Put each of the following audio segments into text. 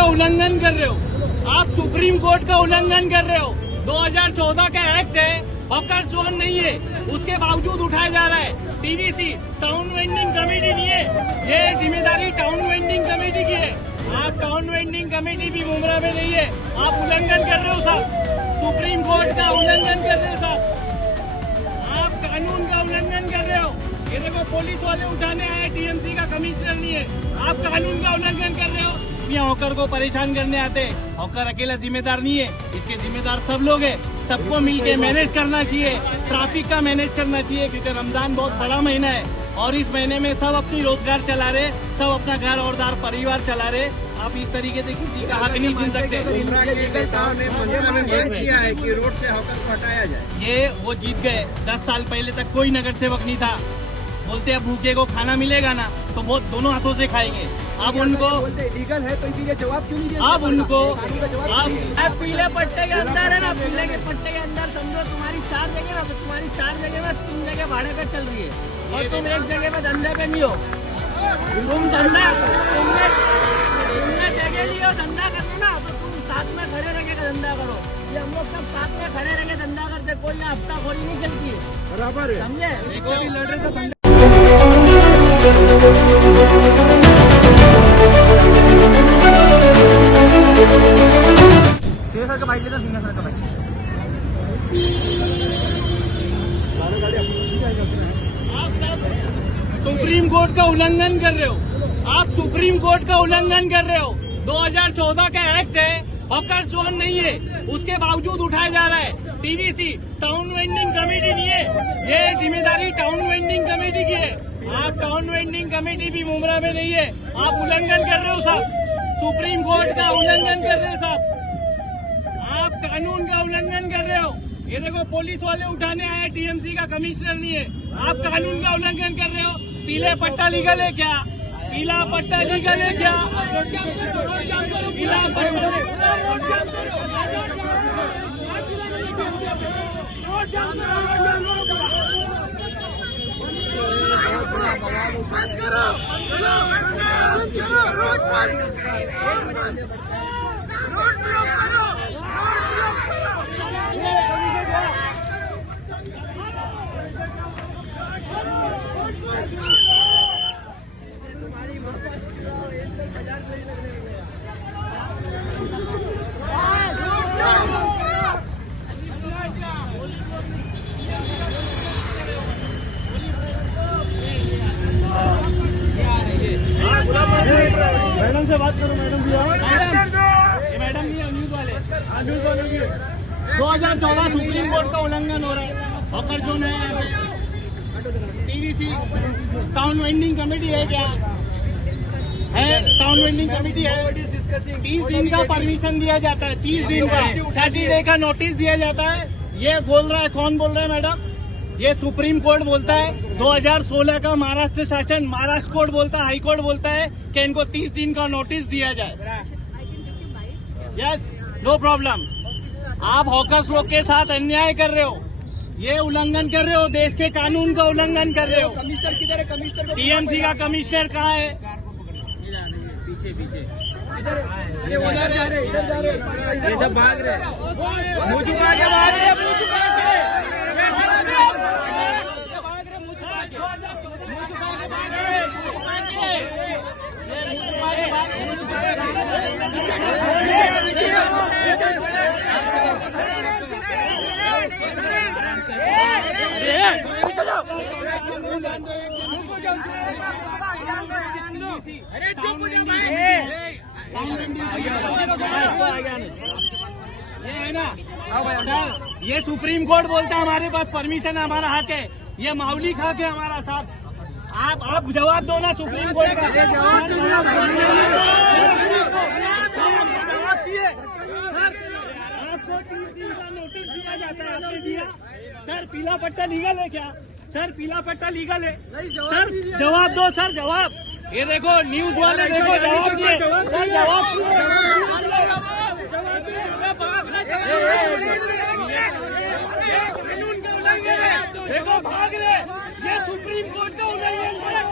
का उल्लंघन कर रहे हो, आप सुप्रीम कोर्ट का उल्लंघन कर रहे हो। 2014 का एक्ट है, हॉकर जोन नहीं है, उसके बावजूद उठाया जा रहा है। टीवीसी टाउन वेंडिंग कमेटी नहीं है, ये जिम्मेदारी टाउन वेंडिंग कमेटी की है। आप टाउन वेंडिंग कमेटी भी मुमरा में नहीं है, आप उल्लंघन कर रहे हो साहब, सुप्रीम कोर्ट का उल्लंघन कर रहे हो साहब, आप कानून का उल्लंघन कर रहे हो। ये देखो पुलिस वाले उठाने आए, टीएमसी का कमिश्नर नहीं है, आप कानून का उल्लंघन कर रहे हो। यहाँ हॉकर को परेशान करने आते, हॉकर अकेला जिम्मेदार नहीं है, इसके जिम्मेदार सब लोग हैं। सबको मिलके मैनेज करना चाहिए, ट्रैफिक का मैनेज करना चाहिए, क्योंकि रमजान बहुत बड़ा महीना है और इस महीने में सब अपनी रोजगार चला रहे, सब अपना घर और दार परिवार चला रहे। आप इस तरीके से किसी का हक नहीं छीन सकते। किया है कि रोड से हॉकर को हटाया जाए, ये वो जीत गए। 10 साल पहले तक कोई नगर सेवक नहीं था, बोलते हैं भूखे को खाना मिलेगा ना तो बहुत दोनों हाथों से खाएंगे। अब उनको लीगल है तो इनके जवाब क्यों नहीं दिया? अब उनको आप पीले पट्टे के अंदर है ना, पीले के पट्टे के अंदर समझो तुम्हारी 4 जगह ना, तो तुम्हारी 4 जगह में 3 जगह भाड़े पे चल रही है और तुम एक जगह में धंधे पे नहीं हो। तुम धंधा तुमने जगह ली हो धंधा करना ना, तो तुम साथ में खड़े रह के धंधा करो। ये हम लोग सब साथ में खड़े रह के धंधा करते, कोई हफ्ता खोरी नहीं चलती है, बराबर है, समझे? कोई भी लड़ रहे से सर का बाइक लेता, सिंगर सर का बाइक। आप सब सुप्रीम कोर्ट का उल्लंघन कर रहे हो, आप सुप्रीम कोर्ट का उल्लंघन कर रहे हो। 2014 का एक्ट है, हॉकर जोन नहीं है, उसके बावजूद उठाया जा रहा है। टीवीसी टाउन वेंडिंग कमेटी नहीं है, ये जिम्मेदारी टाउन वेंडिंग कमेटी की है। आप टाउन वेंडिंग कमेटी भी मुमरा में नहीं है, आप उल्लंघन कर रहे हो साहब, सुप्रीम कोर्ट का उल्लंघन कर रहे हो साहब, आप कानून का उल्लंघन कर रहे हो। ये देखो पुलिस वाले उठाने आए, टीएमसी का कमिश्नर नहीं है, आप कानून का उल्लंघन कर रहे हो। पीले पट्टा लीगल है क्या? पीला पट्टा लीगल है क्या? पीला मैडम से बात करो, मैडम भी ये मैडम नहीं है, न्यूज वाले, न्यूज वाले भी। 2014 सुप्रीम कोर्ट का उल्लंघन हो रहा है, हॉकर जोन है, टीवीसी टाउन वेंडिंग कमेटी है क्या? है टाउन वेंडिंग कमेटी है। 30 दिन का परमिशन दिया जाता है, 30 दिन का 30 डे का नोटिस दिया जाता है। ये बोल रहा है, कौन बोल रहा है मैडम? ये सुप्रीम कोर्ट बोलता है। 2016 का महाराष्ट्र शासन, महाराष्ट्र कोर्ट बोलता है, हाई कोर्ट बोलता है कि इनको 30 दिन का नोटिस दिया जाए। Yes, no problem. आप हॉकर्स लोग के साथ अन्याय कर रहे हो, ये उल्लंघन कर रहे हो, देश के कानून का उल्लंघन कर रहे हो। कमिश्नर किधर है? कमिश्नर टीएमसी का कमिश्नर कहाँ है? पीछे पीछे अरे उधर जा रहे, इधर जा रहे, ये सब भाग रहे, मुँह छुपा के भाग रहे, मुँह छुपा के अरे चुप हो जाओ भाई। ये है ना सर, ये सुप्रीम कोर्ट बोलता है हमारे पास परमिशन है, हमारा हक है, ये मामूली हक है हमारा साहब। आप जवाब दो ना सुप्रीम कोर्ट का। जवाब चाहिए सर, आपको 30 दिन का नोटिस दिया जाता है, आपने दिया? सर पीला पट्टा लीगल है क्या? सर पीला पट्टा लीगल है? सर जवाब दो सर, जवाब। ये देखो न्यूज वाले, देखो जवाब दिए, कानून का उल्लंघन है, देखो भाग रहे, ये सुप्रीम कोर्ट का उल्लंघन है,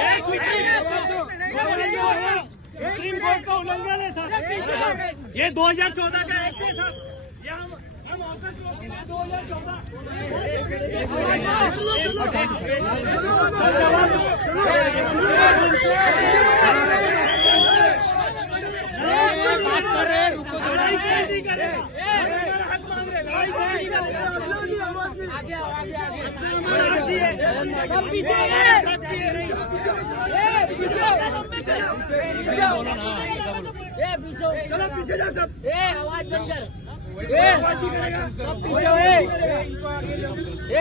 ये सुप्रीम कोर्ट सुप्रीम कोर्ट का उल्लंघन है सर। ये 2014 का एक्ट है सर। ये हम ऑफिस में 2014 बात कर रहे हैं, रुको। लड़ाई नहीं करेगा, हक मांग रहे, लड़ाई नहीं करेगा। आगे आओ, आगे आगे। सब पीछे चलो पीछे जाओ सब। आवाज बंद कर। सब पीछे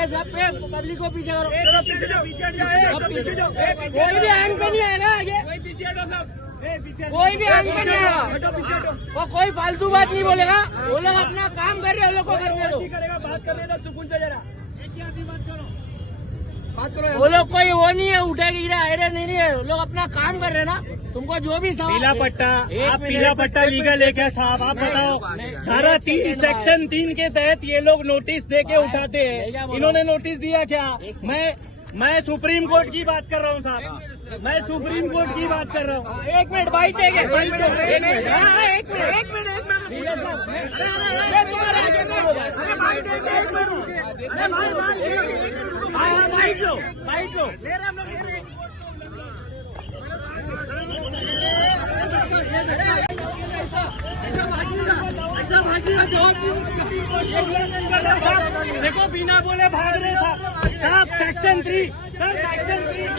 सब पे पब्लिक को पीछे करो। चलो पीछे जाओ, सब पीछे जाओ। कोई भी हैंग पे नहीं आएगा आगे। पीछे हटो सब। कोई भी हैंग पे नहीं आएगा। हटो पीछे हटो। वो कोई फालतू बात नहीं बोलेगा। वो लोग अपना काम कर रहे हैं, वो लोग को करने दो। करेगा बात करने दो सुकून से जरा। बात करो। वो लोग कोई वो नहीं है, उठा गिरा आयरन नहीं है। वो लोग अपना काम कर रहे हैं ना। तुमको जो भी सवाल पीला पट्टा, आप पीला पट्टा लीगल है क्या साहब? आप बताओ। धारा 3 सेक्शन 3 के तहत ये लोग नोटिस दे के उठाते हैं। इन्होंने नोटिस दिया क्या? मैं सुप्रीम कोर्ट की बात कर रहा हूँ साहब। मैं सुप्रीम कोर्ट की बात कर रहा हूँ। एक मिनट बाइट देंगे। एक मिनट। बाइट लो। देखो बिना बोले भाग रहे साहब। सेक्शन 3 सर, सेक्शन 3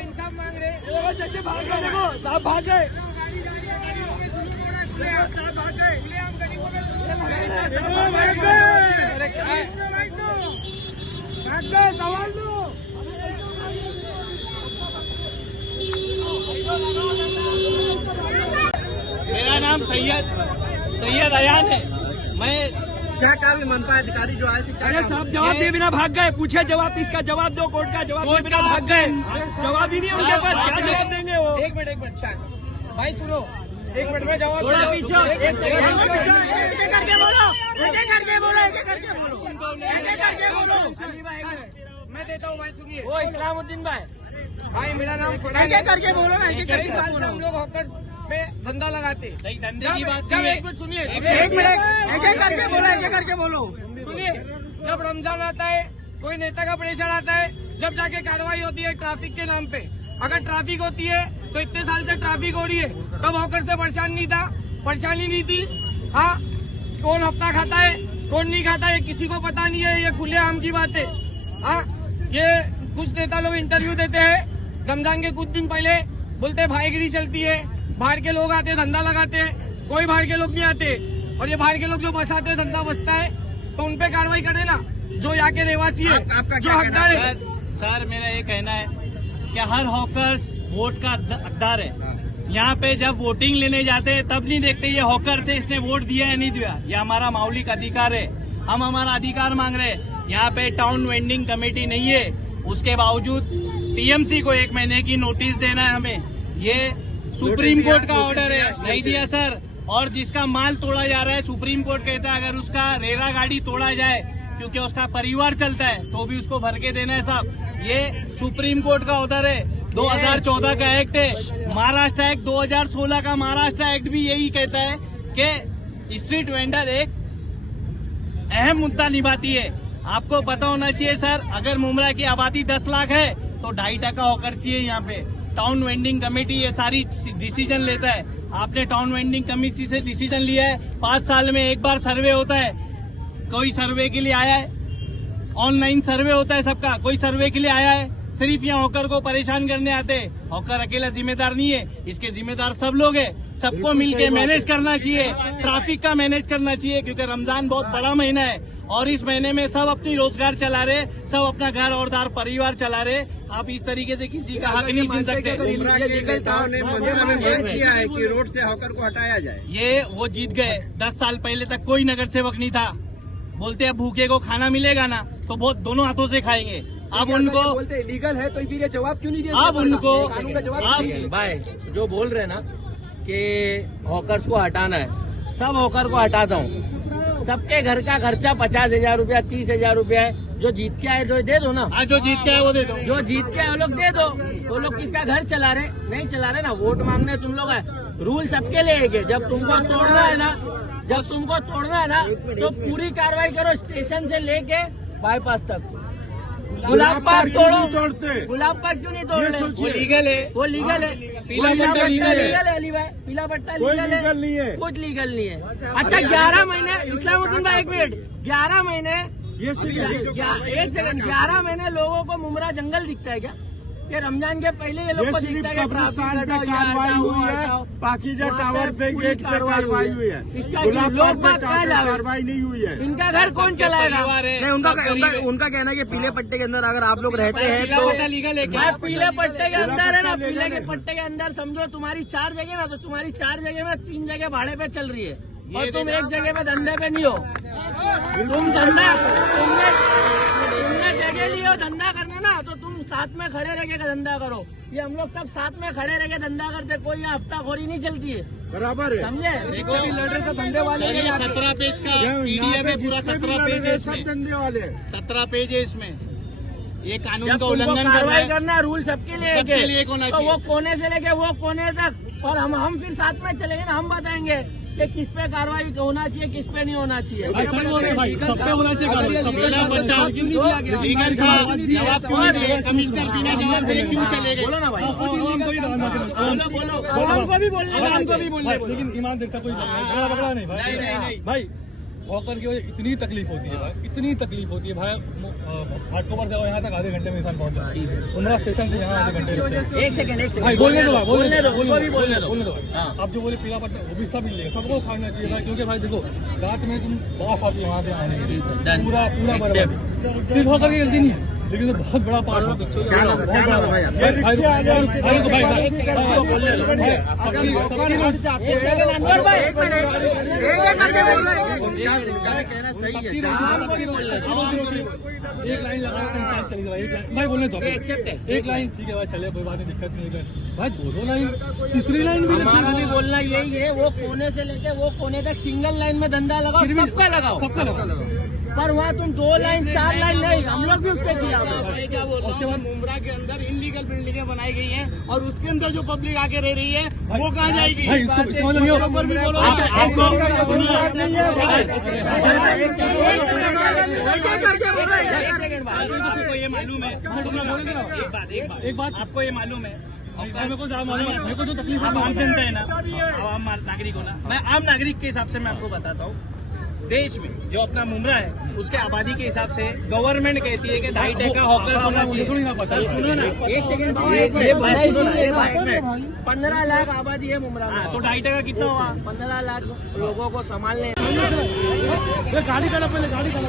इंसाफ मांग रहे। भाग गए, देखो साहब भाग गए। सवाल दो। मेरा नाम सैयद अयान है। मैं क्या काम है मनपा अधिकारी जो आए थे? अरे साहब जवाब दे बिना भाग गए। पूछे जवाब, इसका जवाब दो। कोर्ट का जवाब दे बिना भाग गए। जवाब ही नहीं उनके पास, क्या जवाब देंगे वो? एक मिनट शांत भाई, सुनो। एक मिनट में जवाब थोड़ा दो। पीछे। एक करके बोलो। मैं देता हूँ भाई, सुनिए। वो इस्लामुद्दीन भाई। भाई मेरा नाम एक करके बोलो ना। कई साल से हम लोग हॉकर्स पे धंधा लगाते। धंधे की बात जब नहीं है। एक मिनट सुनिए। एक मिनट, एक करके बोलो। सुनिए, जब रमजान आता है, कोई नेता का प्रेशर आता है, जब जाके कार्रवाई होती है ट्रैफिक के नाम पे। अगर ट्रैफिक होती है तो इतने साल से ट्रैफिक हो रही है, तब हॉकर से परेशानी नहीं थी। हाँ, कौन हफ्ता खाता है, कौन नहीं खाता है, किसी को पता नहीं है। ये खुलेआम की बात है। हाँ, ये कुछ नेता लोग इंटरव्यू देते हैं रमजान के कुछ दिन पहले, बोलते हैं भाईगिरी चलती है, बाहर के लोग आते हैं धंधा लगाते हैं। कोई बाहर के लोग नहीं आते, और ये बाहर के लोग जो बसाते हैं, धंधा बसता है, तो उनपे कार्रवाई करे ना। जो यहाँ के रहवासी है, जो हकदार है। सर मेरा ये कहना है कि हर हॉकर्स वोट का हकदार है। यहाँ पे जब वोटिंग लेने जाते हैं तब नहीं देखते ये हॉकर से इसने वोट दिया या नहीं दिया। ये हमारा मौलिक अधिकार है, हम हमारा अधिकार मांग रहे हैं। यहाँ पे टाउन वेंडिंग कमेटी नहीं है, उसके बावजूद टीएमसी को 1 महीने की नोटिस देना है हमें। ये सुप्रीम कोर्ट का ऑर्डर है, नहीं दिया सर। और जिसका माल तोड़ा जा रहा है, सुप्रीम कोर्ट कहता है अगर उसका रेरा गाड़ी तोड़ा जाए, क्योंकि उसका परिवार चलता है, तो भी उसको भर के देना है साहब। ये सुप्रीम कोर्ट का ऑर्डर है। 2014 का एक्ट है, महाराष्ट्र एक्ट 2016 का महाराष्ट्र एक्ट भी यही कहता है कि स्ट्रीट वेंडर एक अहम मुद्दा निभाती है। आपको पता होना चाहिए सर, अगर मुमरा की आबादी 10 लाख है तो 2.5% होकर चाहिए यहाँ पे। टाउन वेंडिंग कमेटी ये सारी डिसीजन लेता है। आपने टाउन वेंडिंग कमेटी से डिसीजन लिया है, 5 साल में एक बार सर्वे होता है। कोई सर्वे के लिए आया है? ऑनलाइन सर्वे होता है सबका, कोई सर्वे के लिए आया है? सिर्फ यहाँ हॉकर को परेशान करने आते हैं। हॉकर अकेला जिम्मेदार नहीं है, इसके जिम्मेदार सब लोग हैं। सबको मिलके मैनेज करना चाहिए, ट्रैफिक का मैनेज करना चाहिए, क्योंकि रमजान बहुत बड़ा महीना है और इस महीने में सब अपनी रोजगार चला रहे, सब अपना घर और दार परिवार चला रहे। आप इस तरीके से किसी का हक नहीं छीन सकते। मुमरा के नेताओं ने मंत्रिमंडल में मांग किया है कि रोड से हॉकर को हटाया जाए। ये वो जीत गए। 10 साल पहले तक कोई नगर सेवक नहीं था। बोलते अब भूखे को खाना मिलेगा ना, तो बहुत दोनों हाथों से खाएंगे। अब उनको बोलते लीगल है, तो फिर ये जवाब क्यों नहीं दिया? अब उनको कानून का जवाब आप भाई जो बोल रहे हैं ना कि हॉकर्स को हटाना है, सब हॉकर को हटाता हूँ। सबके घर का खर्चा 50,000 रुपया 30,000 रुपया है। जो जीत के आए जो दे दो ना, जो जीत के आए वो दे दो। जो जीत के आए वो लोग दे दो। वो लोग किसका घर चला रहे? नहीं चला रहे ना, वोट मांगने तुम लोग है। रूल सबके लिए एक है। जब तुमको तोड़ना है ना, तो पूरी कार्रवाई करो, स्टेशन से लेके बाईपास तक। गुलाब पार्क तोड़ो, गुलाब पार्क क्यों नहीं तोड़ रहे? वो लीगल है, वो लीगल है। पीला पट्टा लीगल है अली भाई, पीला पट्टा लीगल नहीं है, कुछ लीगल नहीं है। अच्छा 11 महीने इस्लामुद्दीन भाई, 1 मिनट, 11 महीने एक सेकंड, 11 महीने लोगों को मुमरा जंगल दिखता है क्या? ये रमजान के पहले ये लोग को दिखता है कि कार्रवाई हुई है, पाकिजा टावर पे गेट पे कार्रवाई हुई है, इसका गुलाब लोग पार्क बात पे कहा जाए, कार्रवाई नहीं हुई है। इनका घर कौन चलाएगा? नहीं, उनका कहना है कि पीले पट्टे के अंदर अगर आप लोग रहते हैं पीला पट्टा लीगल है क्या? पीले पट्टे के अंदर है ना, पीले के पट्टे के अंदर समझो तुम्हारी 4 जगह ना, तो तुम्हारी 4 जगह में 3 जगह भाड़े पे चल रही है और तुम एक जगह पे धंधे पे नहीं हो। तुम तुमने जगह ली हो धंधा करने ना, तो तुम साथ में खड़े रह के धंधा करो। ये हम लोग सब साथ में खड़े रह के धंधा करते, कोई हफ्ताखोरी नहीं चलती है, बराबर है। समझे? लड़ से धंधे वाले सर, ये 17 पेज का पीडीएफ है, पूरा 17 पेज है सब इसमें, धंधे वाले 17 पेज है इसमें। ये कानून जब का तुमको उल्लंघन कर रहा कार्रवाई है। करना है, रूल सबके लिए एक सबके है। लिए एक होना तो चाहिए। वो कोने से लेके वो कोने तक, और हम फिर साथ में चलेंगे ना, हम बताएंगे कि किस पे कार्रवाई होना चाहिए, किस पे नहीं होना चाहिए। सब पे होना चाहिए। पीला पट्टा लीगल था, जवाब क्यों नहीं दिए? कमिश्नर बिना जवाब दिए क्यों चले गए? बोलो ना भाई, बोलो। हमको भी बोलने दो। लेकिन ईमानदार का कोई पकड़ा नहीं भाई। नहीं। भाई हॉकर की वजह इतनी तकलीफ होती है भाई, इतनी तकलीफ होती है भाई। घाटकोपर से यहाँ तक आधे घंटे में इंसान पहुंच जाता है। उमरा स्टेशन से यहाँ आधे घंटे लगते हैं। एक सेकंड भाई बोलने दो भाई, बोलने दो बोलने दो। आप जो बोले पीला पट्टा, वो भी सब मिलेगा, सबको खाना चाहिए भाई। क्योंकि भाई देखो, रात में तुम बहुत आती है वहाँ से आने के लिए, पूरा बर्बाद। सिर्फ हॉकर की गलती नहीं है, लेकिन तो बहुत बड़ा पार्ट होता एक लाइन लगा तो इंसान चली जाए। भाई बोलने दो, एक लाइन ठीक है भाई, चले कोई बात नहीं, दिक्कत नहीं है भाई। 2 लाइन, तीसरी लाइन भी हमारा भी बोलना यही है, वो कोने से लेके वो कोने तक सिंगल लाइन में धंधा लगाओ, सबका लगाओ। पर वहाँ तुम 2 लाइन 4 लाइन नहीं, हम लोग भी उसके खिलाफ है। क्या बोल रहा हूँ, मुमरा के अंदर इलीगल बिल्डिंगें बनाई गई हैं और उसके अंदर जो पब्लिक आके रह रही है वो कहाँ जाएगी? भाई इसको ऊपर भी बोलो। आपको ये मालूम है, एक बात आपको ये मालूम है, मेरे को जो तकलीफ आप आम जनता है ना, आम नागरिक हो ना, मैं आम नागरिक के हिसाब से मैं आपको बताता हूँ, देश में जो अपना मुमरा है उसके आबादी के हिसाब से गवर्नमेंट कहती है कि 2.5 का हॉकर्स होना चाहिए। सुनो ना, एक सेकंड, 15 लाख आबादी है मुमरा में, तो 2.5 कितना हुआ? 15 लाख लोगों को संभालने। गाड़ी खड़ा, पहले गाड़ी खड़ा।